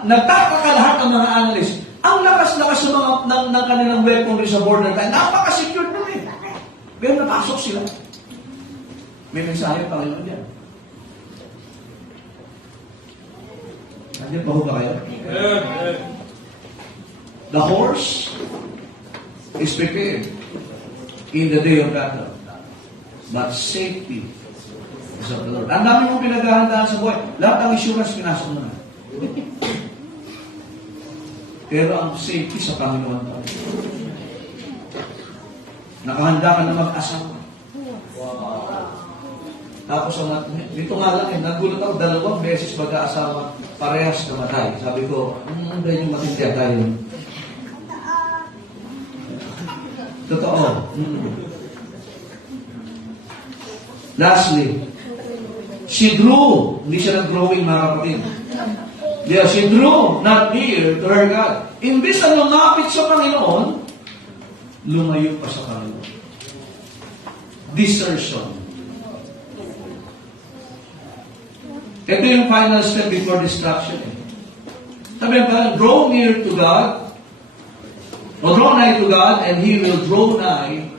Nagtaka ka lahat ng mga analyst. Ang lakas-lakas ng kanilang weaponry sa borderline, napaka-secure nun eh. Pero napasok sila. May mensahe ang Panginoon yan. Nandiyan pa ho ba kayo? The horse is prepared in the day of battle, but safety is of the Lord. Ang dami mong pinaghahandaan sa buhay. Lahat ng insurance pinasok mo na. Pero ang safety sa Panginoon pa. Nakahanda ka na mag-asawa. Tapos, dito nga lang nagulat ako, 2 beses mag-aasawa, parehas namatay. Sabi ko, dahil yung matindihan tayo. Totoo. Lastly, she drew, hindi siya nag-growing mga kapatid. Yeah, she drew not near to her God. Imbis na lumapit sa Panginoon, lumayo pa sa Panginoon. Desertion. Ito yung final step before destruction. Sabi pa, draw near to God, or draw nigh to God, and He will draw nigh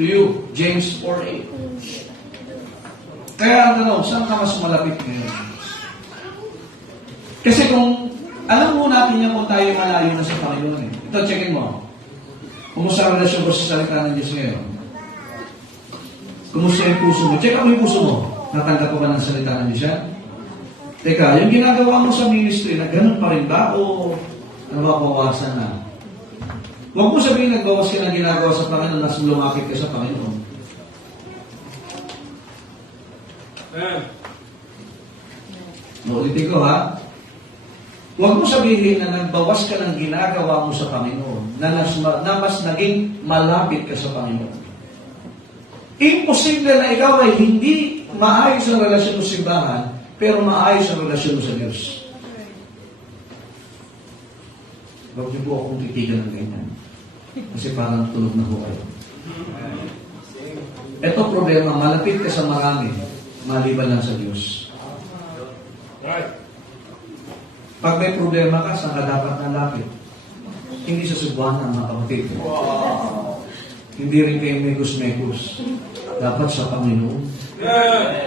to you. James 4:8. Kaya ang tanong, saan ka mas malapit ngayon? Kasi kung, alam mo natin yan kung tayo malayo na sa Panginoon eh. Ito, checkin mo. Kumusta ang relasyon mo sa salita ng Diyos ngayon? Kumusta yung puso mo? Check mo yung puso mo. Natanggap ko ba ng salita ng Diyos yan? Teka, yung ginagawa mo sa ministry, na ganun pa rin ba? O nababawasan na? Huwag mo sabihin nagbawas ka ng ginagawa sa Panginoon na lumapit ka sa Panginoon. Ulitin ko ha. Huwag mo sabihin na nagbawas ka ng ginagawa mo sa Panginoon, na mas naging malapit ka sa Panginoon. Imposible na ikaw ay hindi maayos ang relasyon mo sa simbahan, pero maayos ang relasyon mo sa Diyos. Huwag niyo po akong titigan ng ganyan. Kasi parang tulog na po kayo. Ito problema, malapit ka sa marami, maliban lang sa Diyos. Pag may problema ka, saan ka dapat nalapit? Hindi sa Cebuana, mga kapatid. Hindi rin kayo megus-megus. Dapat sa Panginoon.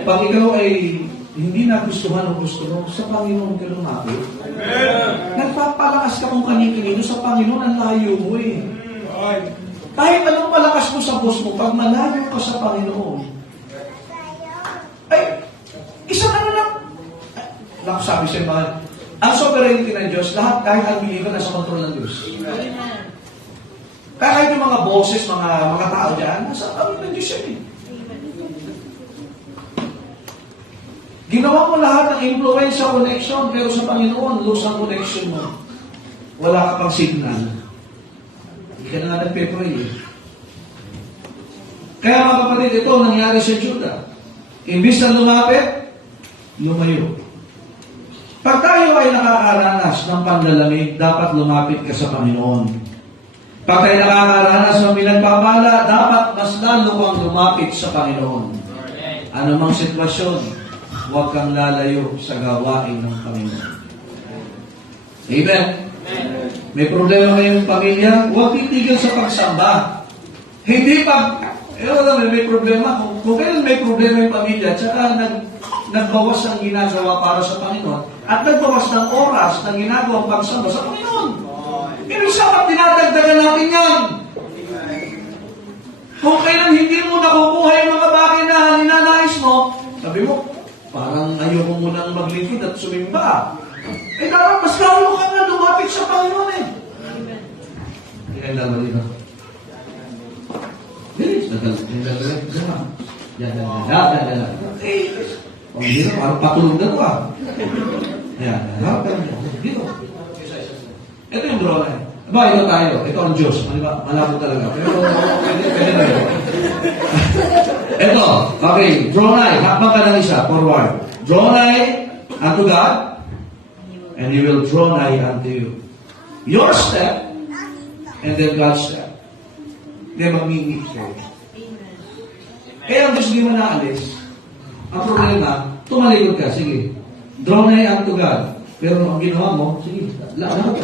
Pag ikaw ay hindi nagustuhan o gusto mo, sa Panginoon ka lumapit. Nagpapalakas ka kung kani-kanino, sa Panginoon ang layo mo eh. Kahit anong palakas mo sa boss mo, pag malayo ka sa Panginoon, ay, isang ano lang, sabi sa mga, ang sovereignty ng Diyos, lahat kahit ang believer nasa kontrol ng Diyos. Kaya kahit yung mga bosses, mga tao dyan, nasa kami ng Diyos yan eh. Ginawa mo lahat ng influence sa connection, pero sa Panginoon, lose ang connection mo. Wala ka pang signal. Hindi ka na nga nagpe-pray eh. Kaya mga kapatid, ito nangyari sa Judah. Imbis na lumapit, lumayo. Pag tayo ay nakakaranas ng panlalamig, dapat lumapit ka sa Panginoon. Pag tayo nakakaranas ng pinagpapala, dapat mas lalo kang lumapit sa Panginoon. Anumang sitwasyon, huwag kang lalayo sa gawain ng Panginoon. Amen? May problema ngayong pamilya, huwag titigil sa pagsamba. Hindi pag, may problema. Kung kailan may problema yung pamilya, tsaka nagbawas ng ginagawa para sa Panginoon, at nagbawas ng oras ng ginagawang pagsamba sa Panginoon. Pero sapat dinadagdagan natin yan. Kung kailan hindi mo nakukuha yung mga bagay na ninanais mo, sabi mo, parang ayoko munang maglingkod at sumimba. Eh, dapat Kaya dalawa dito. Bilis. Dalawa. Yan. Kung dito, parang patulog na ito ah. Yan. Harap ka lang dito. Ito yung draw line. Aba, ito tayo. Ito ang Diyos. Malabo talaga. Pero pwede na ito. Ito. Okay. Draw line. Hakbang ka ng isa. Forward. Draw line unto God. And He will draw nigh unto you. Your step. And then God's step. Hindi mamingit kayo. Kaya ang Diyos di mo naalis. Ang problema, tumalikod ka. Sige. Draw nigh unto God. Pero ang ginawa mo, sige, lakad ka,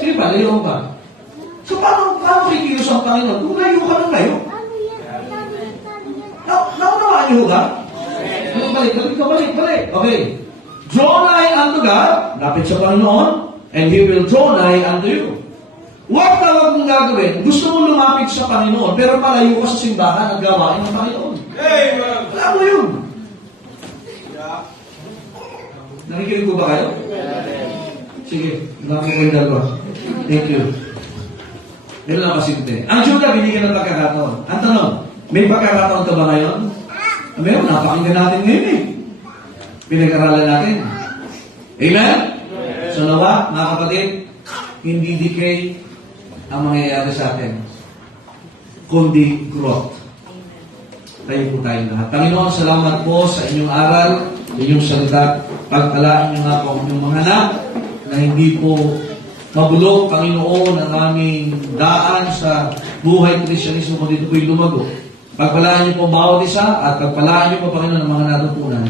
sige pa, layo pa. So paano kikilos ang Panginoon? Kung layo ka ng layo. Naunawaan niyo ba? Balik. Okay. Draw nigh unto God, lapit sa Panginoon, and He will draw nigh unto you. Huwag na huwag mong gagawin. Gusto mo lumapit sa Panginoon, pero malayo ka sa simbahan at gawain ng Panginoon. Wala mo yun. Nakikinig ko ba kayo? Sige, namin ko yung dalawa. Thank you. Meron lang kasimple. Ang Judah, binigyan ng pagkakataon. Ang tanong, may pagkakataon ka ba ngayon? Meron, napakinggan natin ngayon eh. Pinag-aralan natin. Amen? So nawa, mga kapatid, hindi decay ang mangyayari sa atin, kundi growth. Tayo po tayo lahat. Panginoon, salamat po sa inyong aral, inyong salita. Pagpalaan niyo nga po ang inyong mga anak na hindi po mabulok, Panginoon, ang aming daan sa buhay Krisyanismo kung dito po'y lumago. Pagpalaan niyo po bawat isa at pagpalaan niyo po, Panginoon, ang mga natutunan.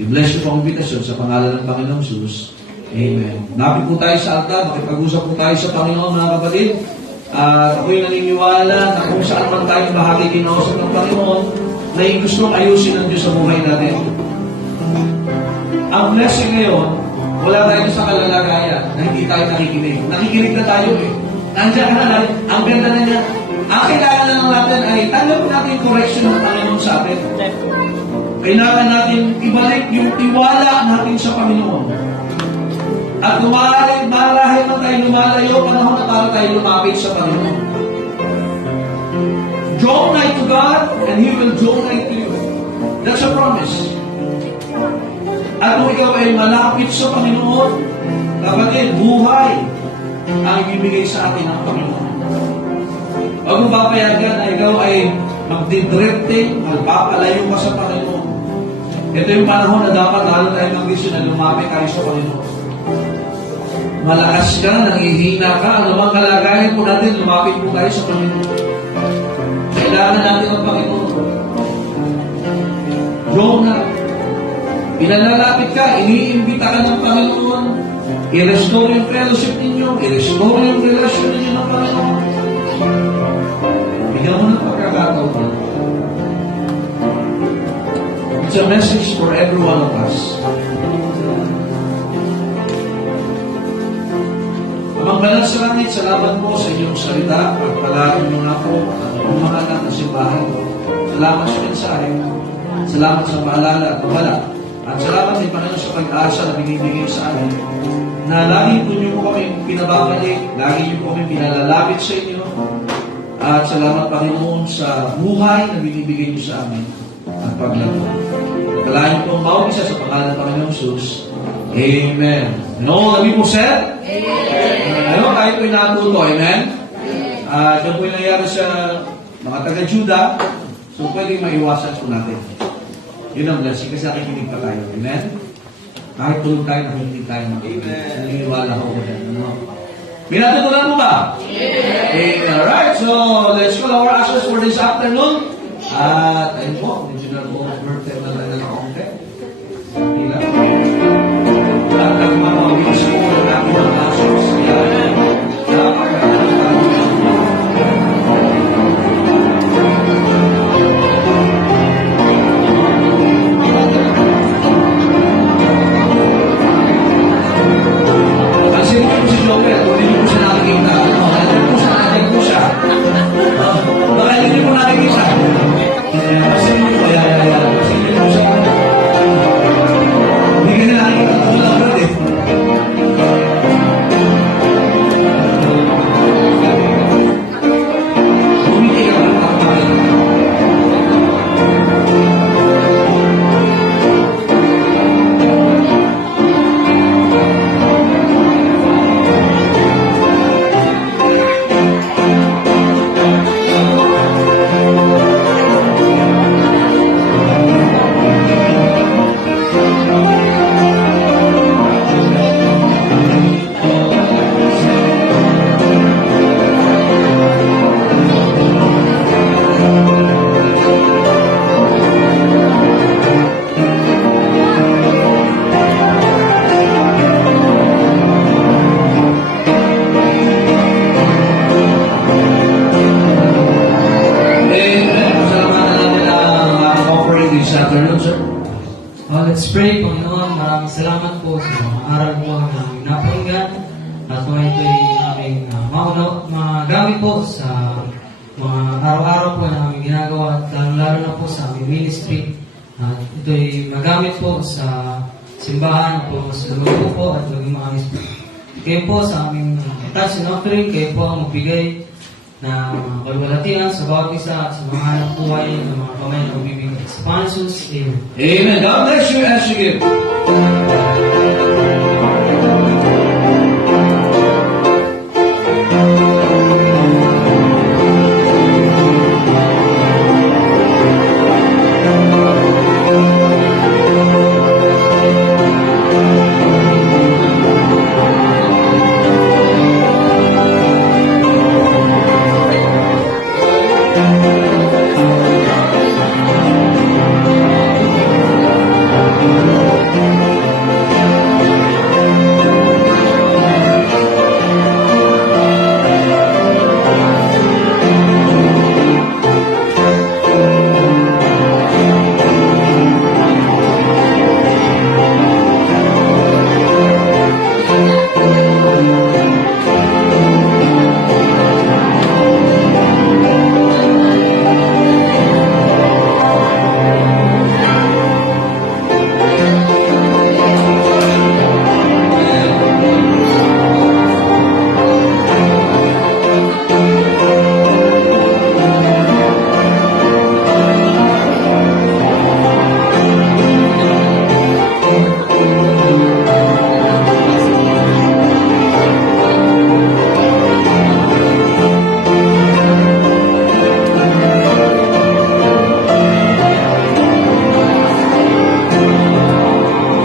I-bless niyo po ang invitasyon sa pangalan ng Panginoong Jesus. Amen. Napit po tayo sa altar, makipag-usap po tayo sa Panginoon, mga kapatid. At ako'y naniniwala na kung saan man tayo bahagi kinausap ng Panginoon, na yung gustong ayusin ng Diyos sa buhay natin. Ang blessing ngayon, wala tayo sa kalalagayan na hindi tayo nakikinig. Nakikinig na tayo eh. Nandiyan ka na, ang ganda na niya. Ang kailangan lang natin ay tanggapin natin yung correction ng Panginoon sa atin. Kailangan natin ibalik yung tiwala natin sa Panginoon. At marahil man tayo lumalayo, panahon na para tayo lumapit sa Panginoon. Draw nigh to God, and He will draw nigh to you. That's a promise. At kung ikaw ay malapit sa Panginoon, kapatid, buhay ang ibibigay sa atin ng Panginoon. Huwag mo papayagan na ikaw ay magdidrifting, magpapalayo ka sa Panginoon. Ito yung panahon na dapat lalo tayo mag-isip na lumapit tayo sa Panginoon. Malakas ka, nangihina ka, anumang kalagayan po natin, lumapit po tayo sa Panginoon. Kailangan natin ang Panginoon. Draw na. Pinalalapit ka, iniimbita ka ng Panginoon, i-restore yung fellowship ninyo, i-restore yung relasyon ninyo ng Panginoon. Bigyan mo ng pagkakataon. It's a message for every one of us. Amang banal sa langit, salamat po sa inyong salita, pagpalaan niyo nga po at umahanap na simbahan ko. Salamat sa mensahe, salamat sa paalala at wala. At salamat din Panginoon sa pag-asa na binibigay sa amin, na lagi po niyo po kami pinababalik, lagi niyo po kami pinalalapit sa inyo. At salamat Panginoon sa buhay na binibigay niyo sa amin at paglago. Pagpalaan niyo po ang bawat isa sa pangalan ng Panginoong Jesus. Amen. And all the people said? Amen. Ano, tayo po'y natuto. Amen? Diyan po'y nangyari sa mga taga-Judah. So, pwede maiwasan po natin. Yun ang blessing kasi nakikinig pa tayo. Amen? Kahit tulog tayo, nakikinig tayo. Amen. Naniniwala ko ko yan. Ano? May natutunan mo ba? Amen. Alright, so let's call our ushers for this afternoon. At ayun po, medyo na po birthday na lang ng kaunti. Hila. At ang mga music po na natin ng ushers. Ayan. Baka hindi mo nakikita. God at mga ito'y aming magamit po sa mga araw-araw po na aming ginagawa at lalo na po sa aming ministry. At ito'y magamit po sa simbahan po sa lulo po at maging maayos po. Kayo po sa aming touch and offering, kayo po ang magbigay na kalwalatian sa bawat isa at sa mga hanap buhay ng mga kamay na magbibigay. Sponsors, Amen. Amen. God bless you as you give.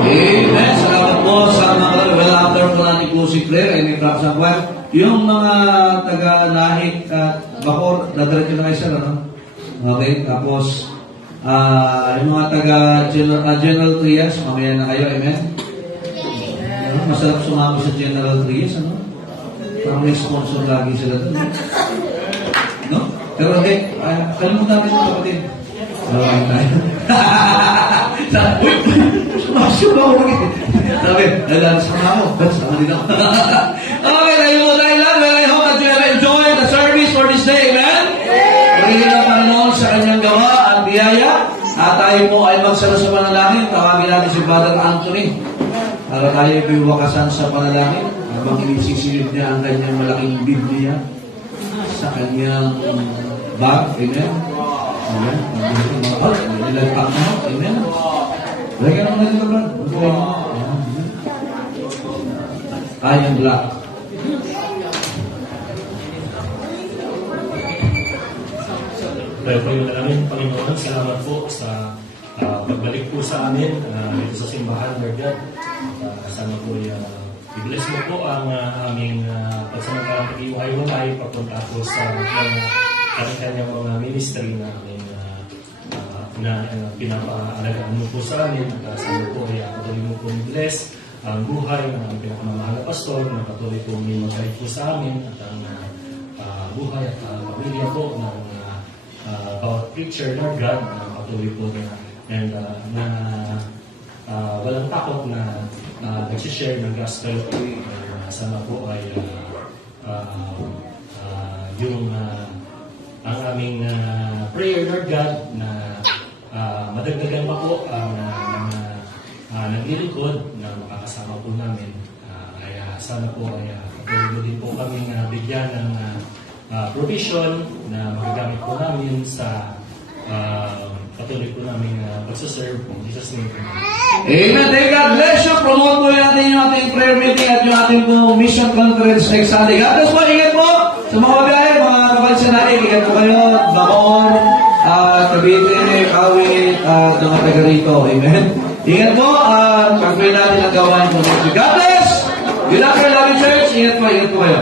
Amen. Salamat po sa mga well after po na ni Kusi Claire ay may props ang kwan. Yung mga taga-nahik at Bacor, dadiretso na kayo sir, ano? Okay, tapos yung mga taga-General Trias, mamaya na kayo, amen? Ano? Masarap sumama sa General Trias, ano? Parang may sponsor lagi sila doon. No? Pero hindi, kalimutan natin ito kapatid. Maraming tayo. Uy! Sumasyo ba ako? Sabi, nalalas ka na ako. Sama din ako. Okay, tayo mo tayo lang. Well, I hope that you have enjoyed the service for this day. Amen? Pagiging ang Panginoon sa kanyang gawa at biyaya. At tayo po ay magsalo sa panalangin. Tawagin natin si Brother Anthony. Para tayo biwakasan sa panalangin. Habang inisisilip niya ang kanyang malaking Biblia sa kanyang bag. Amen? Amen? Nilagpak na. Amen? Lagyan naman natin ito, Brad. Kayang black. Tayo po yung namin, Panginoon, salamat po sa pagbalik po sa amin dito sa simbahan, Lord God. Sana po i-bless mo po ang aming pagsamantalang pag-iwalay papunta po sa kanyang mga ministry na aming pinapaalagaan mo po sa amin. At sana po ay patuloy mo po i-bless ang buhay ng aming pinakamamahal na pastor na patuloy po may mag-guide po sa amin at ang buhay at pamilya po ng bawat preacher, Lord God, na patuloy po na walang takot na nagsishare ng gospel. Sana po ay ang aming prayer, Lord God, na madagdagan pa po ang mga naglilingkod na makakasama po namin. Kaya sana po ay patuloy din po kami bigyan ng provision na magagamit po namin sa patuloy po namin pagsaserve po. In Jesus' name. Amen. Thank God bless you. Promote po natin yung ating prayer meeting at yung ating po mission conference next Sunday. God bless po. Ingat po sa mga babae, mga kabalisa natin. Ingat po kayo. Bacor, Cavite, Kawit, at mga taga rito. Amen. Ingat po. Pag-pray natin ang gawain po. God bless. Good afternoon, Love You Church. Ingat po. Ingat po kayo.